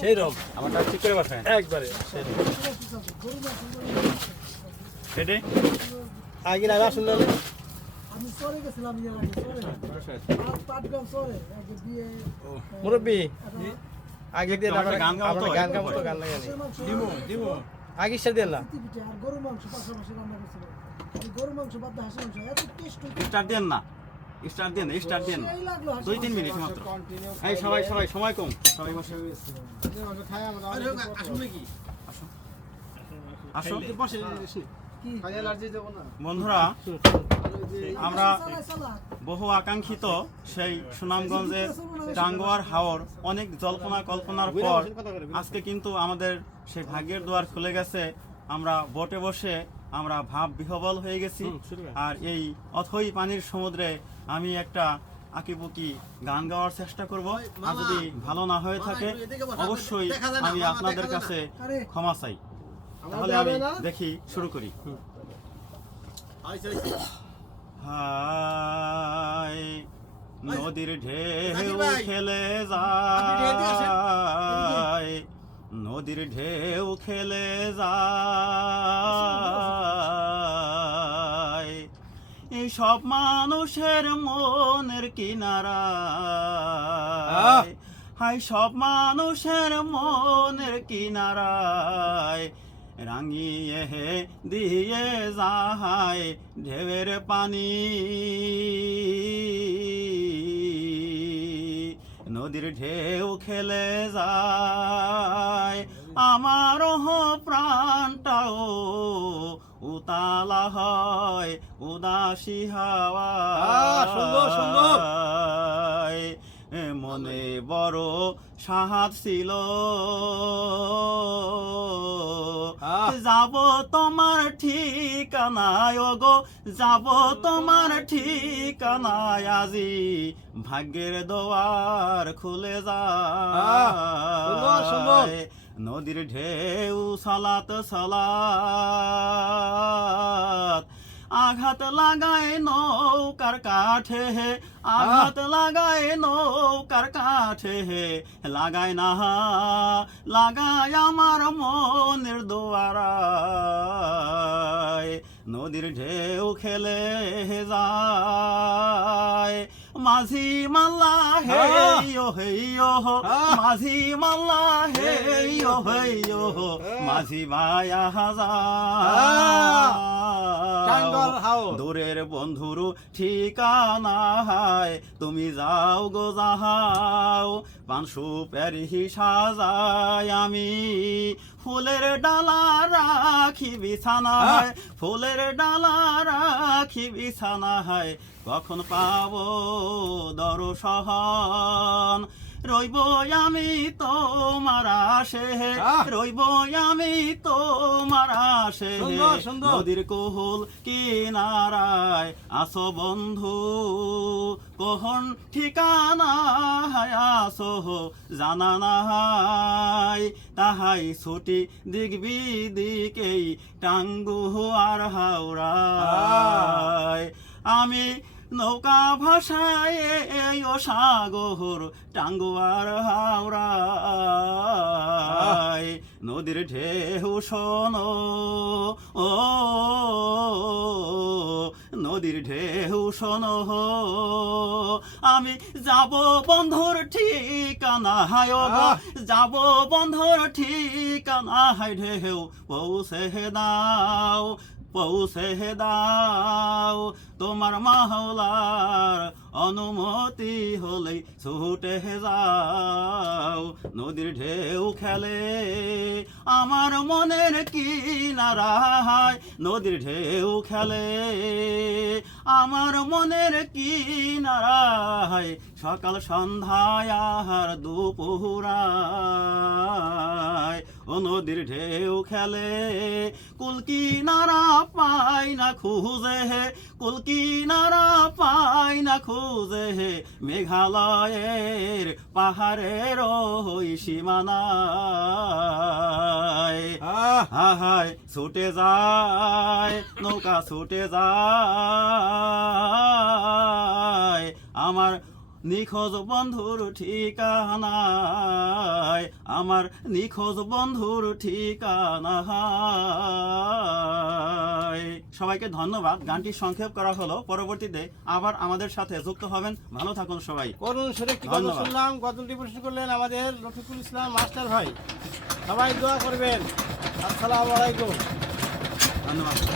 সেই রকম আমারটা ঠিক করে বসেন একবারে সেটাই আগে না আসুন না আমি চলে গেছিলাম ইয়ে লাগে চলে পাটগ্রাম চলে আগে বিয়ে মুরব্বি আগে দিয়ে তোমার গান গাও তো, গান গাবো তো গান লাগানি দিব আগে সে দেন না আর গরু মাংস পাশাপাশি রান্না করছিল এই গরু মাংস বাদ দিয়ে হাঁসের মাংস এত টেস্ট স্টার্ট দেন না স্টার্ট দেন সেই লাগলো 2-3 মিনিট মাত্র এই সবাই সময় কম সবাই বসে আসো বন্ধুরা আমরা বহু আকাঙ্ক্ষিত সেই সুনামগঞ্জের টাঙ্গুয়ার হাওর অনেক জল্পনা কল্পনার পর আজকে কিন্তু আমাদের সেই ভাগ্যের দুয়ার খুলে গেছে। আমরা বোটে বসে আমরা ভাব বিহবল হয়ে গেছি। আর এই অথই পানির সমুদ্রে আমি একটা আঁকিবুকি গান গাওয়ার চেষ্টা করব। আর যদি ভালো না হয়ে থাকে অবশ্যই আমি আপনাদের কাছে ক্ষমা চাই। তাহলে আমি দেখি শুরু করি। হায় নদীর ঢেউ খেলে যায়, নদীর ঢেউ খেলে যায় এই সব মানুষের মনের কিনারায়, হায় সব মানুষের মনের কিনারায় রাঙিয়ে দিয়ে যায় ঢেউয়ের পানি। নদীর ঢেউ খেলে যায় আমার প্রাণটাও উতালা হয় উদাসী হাওয়া। মনে বড় সাহাত ছিল যাব তোমার ঠিকানায় গো, যাব তোমার ঠিকানায় আজি ভাগ্যের দোয়ার খুলে যায়। নদীর ঢেউ সালাত সালাত আঘাত লাগায় নৌকার কাঠে, আঘাত লাগায় নৌকার কাঠে লাগায় না লাগায় আমার মনের দোয়ারায়। নদীর ঢেউ খেলে যায় মাঝি মাল্লা হেইয়ো হেইয়ো, মাঝি মাল্লা হেইয়ো হেইয়ো, মাঝি ভাইয়া দূরের বন্ধুরু ঠিকানা হায় তুমি যাও গো যাও। পাঁচশো প্যারি সাজায় আমি ফুলের ডালা রাখি বিছানায়, ফুলের ডালা রাখি বিছানায় কখন পাবো দর্শন। রইব আমি তোমার আশে, রইব আমি তোমার আশে। নদীর কোহল কিনারায় আসো বন্ধু কখন ঠিকানা আসো জানা নাই। তাহাই ছুটি দিক বিদিকেই টাঙ্গু আর হাওড়ায় আমি নৌকা ভাষায় এই সাগর টাঙ্গুয়ার হাওড়ায়। নদীর ঢেউ শোনো ও নদীর ঢেউ শোনো আমি যাব বন্ধুর ঠিকানা হায়, যাব বন্ধুর ঠিকানা হায়। ঢেউ পৌঁছে দাও পৌঁছে দাও তোমার মাওলার অনুমতি হলেই ছুটে যাও। নদীর ঢেউ খেলে আমার মনের কিনারায়, নদীর ঢেউ খেলে আমার মনের কিনারায় সকাল সন্ধ্যায় আর দুপুরায়। ও নদীর ঢেউ খেলে কুল কিনারা পাই না খুঁজে, কুল কিনারা পাই না খুঁজে মেঘালয়ের পাহাড়ের ওই সীমানায়। হায় ছুটে যায় নৌকা ছুটে যায় আমার নিখোঁজ বন্ধুর ঠিকানায়, আমার নিখোঁজ বন্ধুর ঠিকানায়। সবাইকে ধন্যবাদ। গানটি সংক্ষেপ করা হলো, পরবর্তীতে আবার আমাদের সাথে যুক্ত হবেন। ভালো থাকুন সবাই। করুন সুরে একটি গজল ধন্যবাদ। শুনলাম, গজলটি পরিবেশন করলেন আমাদের রফিকুল ইসলাম মাস্টার ভাই। সবাই দোয়া করবেন। আসসালামু আলাইকুম। ধন্যবাদ।